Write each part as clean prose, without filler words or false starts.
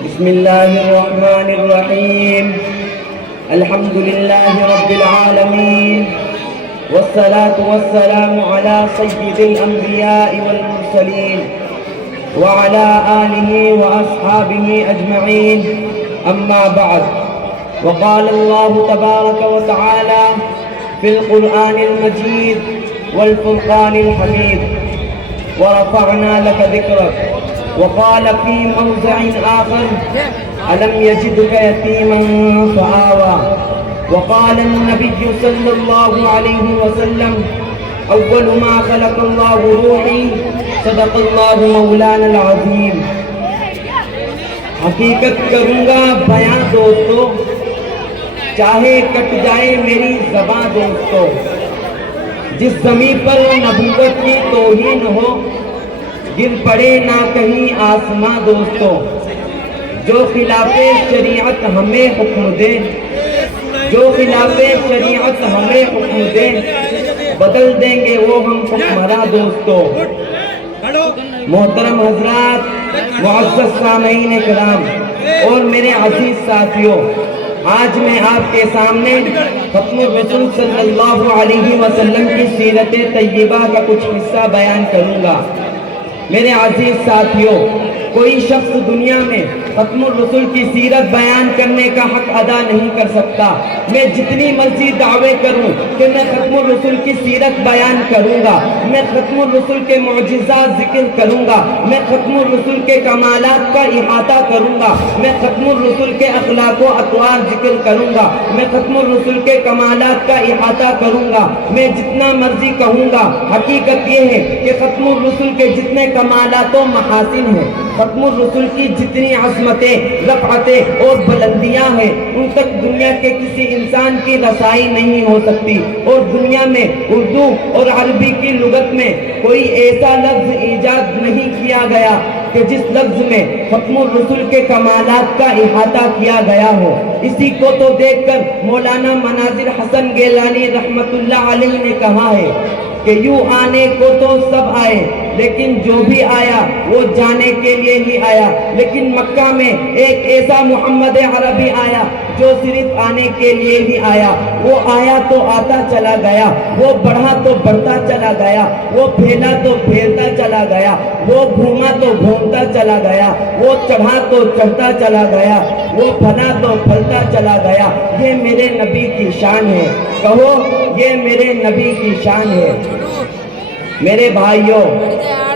بسم الله الرحمن الرحيم. الحمد لله رب العالمين، والصلاة والسلام على سيد الأنبياء والمرسلين وعلى آله وأصحابه أجمعين. أما بعد، وقال الله تبارك وتعالى في القرآن المجيد والفرقان الحميد: ورفعنا لك ذكرك. وقال في موضع آخر: ألم يجدك يتيما فآوى. وقال النبي صلى الله عليه وسلم: أول ما خلق الله روحي. صدق الله مولانا العظيم. حقیقت کروں گا بیاں دوستو، چاہے کٹ جائے میری زباں دوستو. جس زمین پر نبوت کی توہین ہو، گر پڑے نہ کہیں آسماں دوستو. جو خلاف شریعت ہمیں حکم دے، جو خلاف شریعت ہمیں حکم دے، بدل دیں گے وہ ہم حکمراں دوستو. محترم حضرات، معزز سامعین کرام اور میرے عزیز ساتھیوں، آج میں آپ کے سامنے ختم الرسول صلی اللہ علیہ وسلم کی سیرت طیبہ کا کچھ حصہ بیان کروں گا. میرے عزیز ساتھیوں، کوئی شخص دنیا میں ختم الرسول کی سیرت بیان کرنے کا حق ادا نہیں کر سکتا. میں جتنی مرضی دعوے کروں کہ میں ختم الرسول کی سیرت بیان کروں گا، میں ختم الرسول کے معجزات ذکر کروں گا، میں ختم الرسول کے کمالات کا احاطہ کروں گا، میں ختم الرسول کے اخلاق و اطوار ذکر کروں گا، میں ختم الرسول کے کمالات کا احاطہ کروں گا، میں جتنا مرضی کہوں گا، حقیقت یہ ہے کہ ختم الرسول کے جتنے کمالات و محاسن ہیں، ختم الرسول کی جتنی عظمتیں، رفعتیں اور بلندیاں ہیں، ان تک دنیا کے کسی انسان کی رسائی نہیں ہو سکتی. اور دنیا میں اردو اور عربی کی لغت میں کوئی ایسا لفظ ایجاد نہیں کیا گیا کہ جس لفظ میں ختم الرسول کے کمالات کا احاطہ کیا گیا ہو. اسی کو تو دیکھ کر مولانا مناظر حسن گیلانی رحمت اللہ علیہ نے کہا ہے کہ یوں آنے کو تو سب آئے، لیکن جو بھی آیا وہ جانے کے لیے ہی آیا. لیکن مکہ میں ایک ایسا محمد عربی آیا جو صرف آنے کے لیے ہی آیا. وہ آیا تو آتا چلا گیا، وہ بڑھا تو بڑھتا چلا گیا، وہ پھیلا تو پھیلتا چلا گیا، وہ گھوما تو گھومتا چلا گیا، وہ چڑھا تو چڑھتا چلا گیا، وہ پھلا تو پھلتا چلا گیا. یہ میرے نبی کی شان ہے. کہو یہ میرے نبی کی شان ہے. میرے بھائیوں،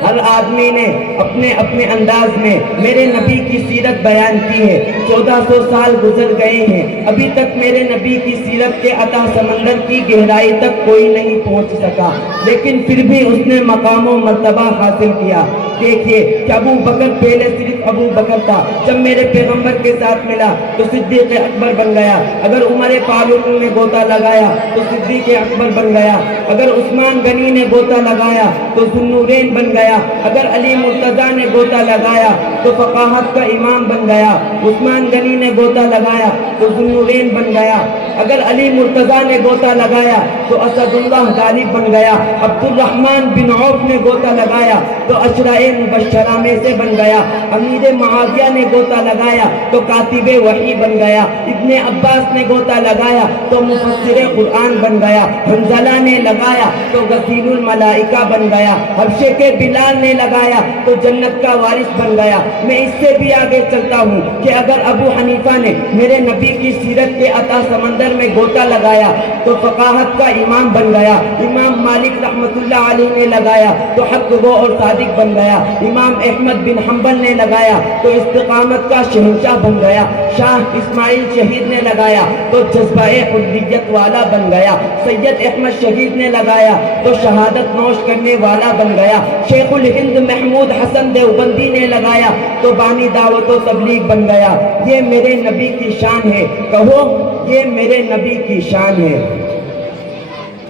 ہر آدمی نے اپنے اپنے انداز میں میرے نبی کی سیرت بیان کی ہے. 1400 سال گزر گئے ہیں، ابھی تک میرے نبی کی سیرت کے عطا سمندر کی گہرائی تک کوئی نہیں پہنچ سکا، لیکن پھر بھی اس نے مقام و مرتبہ حاصل کیا. دیکھیے کہ ابو بکر پہلے صرف ابو بکر تھا، جب میرے پیغمبر کے ساتھ ملا تو صدیق اکبر بن گیا. اگر عمر فاروق نے غوطہ لگایا تو صدیق اکبر بن گیا. اگر عثمان غنی نے غوطہ لگایا تو ذوالنورین بن گیا. اگر علی مرتضیٰ نے غوطہ لگایا تو فقاہت کا امام بن گیا. عثمان غنی نے غوطہ لگایا تو ذوالنورین بن گیا. اگر علی مرتضیٰ نے غوطہ لگایا تو اسد اللہ غالب بن گیا. عبد الرحمن بن عوف نے غوطہ لگایا تو اشرا مبشرہ میں سے بن گیا. امیر معاویہ نے غوطہ لگایا تو کاتب وحی بن گیا. ابن عباس نے غوطہ لگایا تو مفسر قرآن بن گیا. حنظلہ نے لگایا تو غسیل الملائکہ بن گیا. حبشے کے بلال نے لگایا تو جنت کا وارث بن گیا. میں اس سے بھی آگے چلتا ہوں کہ اگر ابو حنیفہ نے میرے نبی کی سیرت کے عطا سمندر میں غوطہ لگایا تو فقاہت کا امام بن گیا. امام مالک رحمت اللہ علیہ نے لگایا تو حق گو اور صادق بن گیا. امام احمد بن حنبل نے لگایا تو استقامت کا شہنشاہ بن گیا. شاہ اسماعیل شہید نے لگایا تو جذبہ حریت والا بن گیا. سید احمد شہید نے لگایا تو شہادت نوش کرنے والا بن گیا. شیخ الہند محمود حسن دیوبندی نے لگایا تو بانی دعوت و تبلیغ بن گیا. یہ میرے نبی کی شان ہے. کہو یہ میرے نبی کی شان ہے.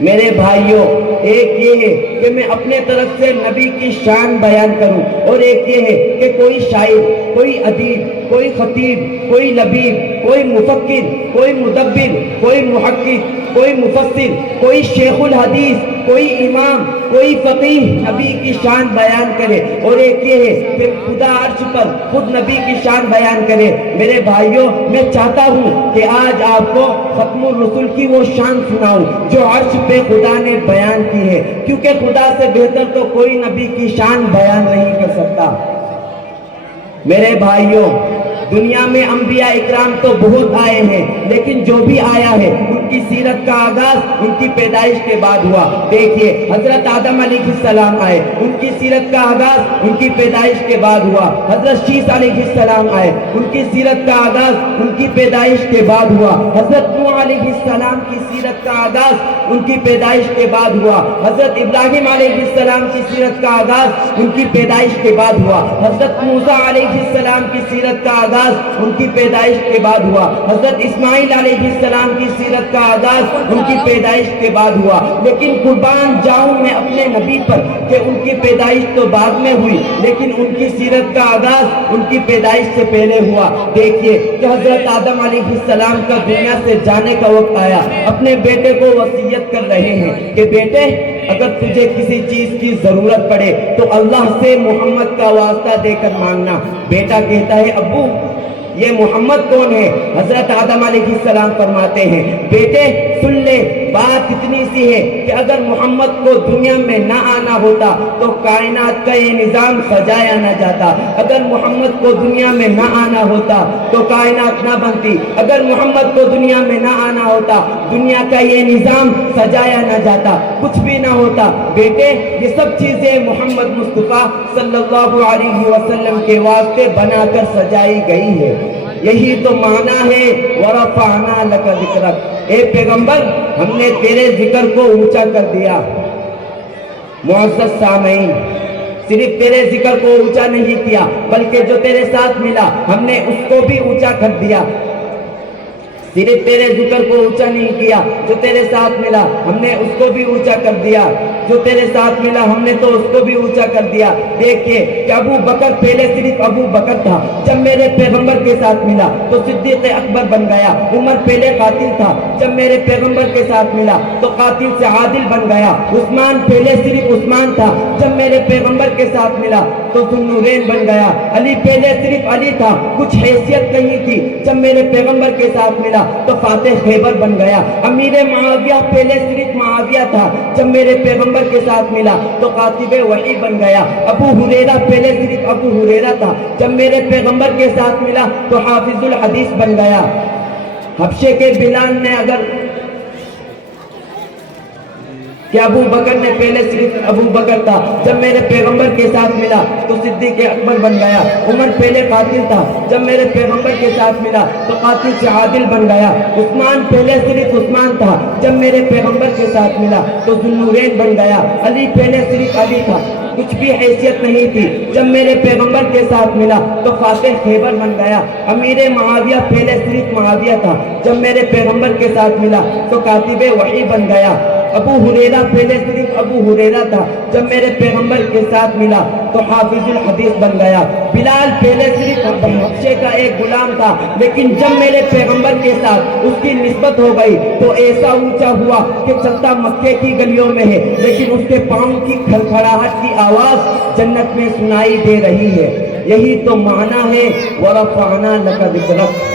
میرے بھائیوں، ایک یہ ہے کہ میں اپنے طرف سے نبی کی شان بیان کروں، اور ایک یہ ہے کہ کوئی شاعر، کوئی ادیب، کوئی خطیب، کوئی لبیب، کوئی مفکر، کوئی مدبر، کوئی محقق، کوئی مفسر، کوئی شیخ الحدیث، کوئی امام، کوئی فقیہ نبی کی شان بیان کرے، اور ایک یہ ہے کہ خدا عرش پر خود نبی کی شان بیان کرے۔ میرے بھائیوں، میں چاہتا ہوں کہ آج آپ کو ختم الرسل کی وہ شان سناؤں جو عرش پہ خدا نے بیان کی ہے، کیونکہ خدا سے بہتر تو کوئی نبی کی شان بیان نہیں کر سکتا۔ میرے بھائیوں، دنیا میں انبیاء اکرام تو بہت آئے ہیں، لیکن جو بھی آیا ہے ان کی سیرت کا آغاز ان کی پیدائش کے بعد ہوا۔ دیکھیے، حضرت آدم علیہ السلام آئے، ان کی سیرت کا آغاز ان کی پیدائش کے بعد ہوا۔ حضرت شیس علیہ السلام آئے، ان کی سیرت کا آغاز ان کی پیدائش کے بعد ہوا۔ حضرت نوح علیہ السلام کی سیرت کا آغاز ان کی پیدائش کے بعد ہوا۔ حضرت ابراہیم علیہ السلام کی سیرت کا آغاز ان کی پیدائش کے بعد ہوا۔ حضرت موسیٰ علیہ السلام کی سیرت کا آغاز ان کی پیدائش کے بعد ہوا۔ حضرت اسماعیل علیہ السلام کی سیرت کا آغاز ان کی پیدائش کے بعد ہوا۔ لیکن قربان جاؤں میں اپنے نبی پر کہ ان کی پیدائش تو بعد میں ہوئی، لیکن ان کی سیرت کا آغاز ان کی پیدائش سے پہلے ہوا۔ دیکھیے کہ حضرت آدم علیہ السلام کا دنیا سے جانے کا وقت آیا، اپنے بیٹے کو وصیت کر رہے ہیں کہ بیٹے، اگر تجھے کسی چیز کی ضرورت پڑے تو اللہ سے محمد کا واسطہ دے کر مانگنا۔ بیٹا کہتا ہے، ابو یہ محمد کون ہے؟ حضرت آدم علیہ السلام فرماتے ہیں، بیٹے سن لے، بات اتنی سی ہے کہ اگر محمد کو دنیا میں نہ آنا ہوتا تو کائنات کا یہ نظام سجایا نہ جاتا۔ اگر محمد کو دنیا میں نہ آنا ہوتا تو کائنات نہ بنتی۔ اگر محمد کو دنیا میں نہ آنا ہوتا، دنیا کا یہ نظام سجایا نہ جاتا، کچھ بھی نہ ہوتا۔ بیٹے، یہ سب چیزیں محمد مصطفیٰ صلی اللہ علیہ وسلم کے واسطے بنا کر سجائی گئی ہے۔ یہی تو معنی ہے وَرَفَعْنَا لَكَ ذِكْرَكَ، اے پیغمبر، ہم نے تیرے ذکر کو اونچا کر دیا۔ معزز سامعین، صرف تیرے ذکر کو اونچا نہیں کیا، بلکہ جو تیرے ساتھ ملا ہم نے اس کو بھی اونچا کر دیا۔ صرف تیرے ذکر کو اونچا نہیں کیا، جو تیرے ساتھ ملا ہم نے اس کو بھی اونچا کر دیا۔ جو تیرے ساتھ ملا ہم نے تو اس کو بھی اونچا کر دیا۔ دیکھیے کہ ابو بکر پہلے صرف ابو بکر تھا، جب میرے پیغمبر کے ساتھ ملا تو صدیق اکبر بن گیا۔ عمر پہلے قاتل تھا، جب میرے پیغمبر کے ساتھ ملا تو قاتل سے عادل بن گیا۔ عثمان پہلے صرف عثمان تھا، جب میرے پیغمبر کے ساتھ ملا تو ذو النورین بن گیا۔ علی پہلے صرف علی تھا، کچھ حیثیت نہیں تھی، جب میرے پیغمبر کے ساتھ ملا تو فاتح خیبر بن گیا۔ امیر معاویہ پہلے صرف معاویہ تھا، جب میرے پیغمبر کے ساتھ ملا تو کاتب وحی بن گیا۔ ابو ہریرہ پہلے صرف ابو ہریرہ تھا، جب میرے پیغمبر کے ساتھ ملا تو حافظ الحدیث بن گیا۔ حبشے کے بلال نے اگر کہ ابو بکر نے پہلے صرف ابو بکر تھا، جب میرے پیغمبر کے ساتھ ملا تو صدیق اکبر بن گیا۔ عمر پہلے قاتل تھا، جب میرے پیغمبر کے ساتھ ملا تو قاتل سے عادل بن گیا۔ عثمان پہلے صرف عثمان تھا، جب میرے پیغمبر کے ساتھ ملا تو ذو النورین بن گیا۔ علی پہلے صرف علی تھا، کچھ بھی حیثیت نہیں تھی، جب میرے پیغمبر کے ساتھ ملا تو فاتح خیبر بن گیا۔ امیر معاویہ پہلے صرف معاویہ تھا، جب میرے پیغمبر کے ساتھ ملا تو کاتب وحی بن گیا۔ ابو ہریرہ پہلے صرف ابو ہریرہ تھا، جب میرے پیغمبر کے ساتھ ملا تو حافظ الحدیث بن گیا۔ بلال پہلے صرف حبشے کا ایک غلام تھا، لیکن جب میرے پیغمبر کے ساتھ اس کی نسبت ہو گئی تو ایسا اونچا ہوا کہ چلتا مکے کی گلیوں میں ہے، لیکن اس کے پاؤں کی کھڑکھڑاہٹ کی آواز جنت میں سنائی دے رہی ہے۔ یہی تو معنی ہے وَرَفَعْنَا لَكَ ذِكْرَكَ،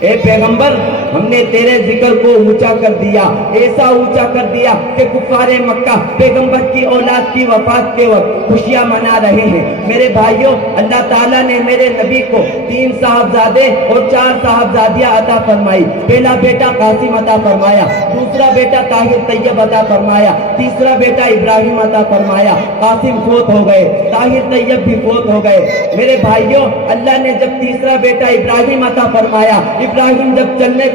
اے پیغمبر، ہم نے تیرے ذکر کو اونچا کر دیا، ایسا اونچا کر دیا کہ کفار مکہ پیغمبر کی اولاد کی وفات کے وقت خوشیاں منا رہے ہیں۔ میرے بھائیوں، اللہ تعالیٰ نے میرے نبی کو 3 صاحبزادے اور 4 صاحبزادیاں عطا فرمائی۔ پہلا بیٹا قاسم عطا فرمایا، دوسرا بیٹا طاہر طیب عطا فرمایا، تیسرا بیٹا ابراہیم عطا فرمایا۔ قاسم فوت ہو گئے، طاہر طیب بھی فوت ہو گئے۔ میرے بھائیوں، اللہ نے جب تیسرا بیٹا ابراہیم عطا فرمایا، ابراہیم جب چلنے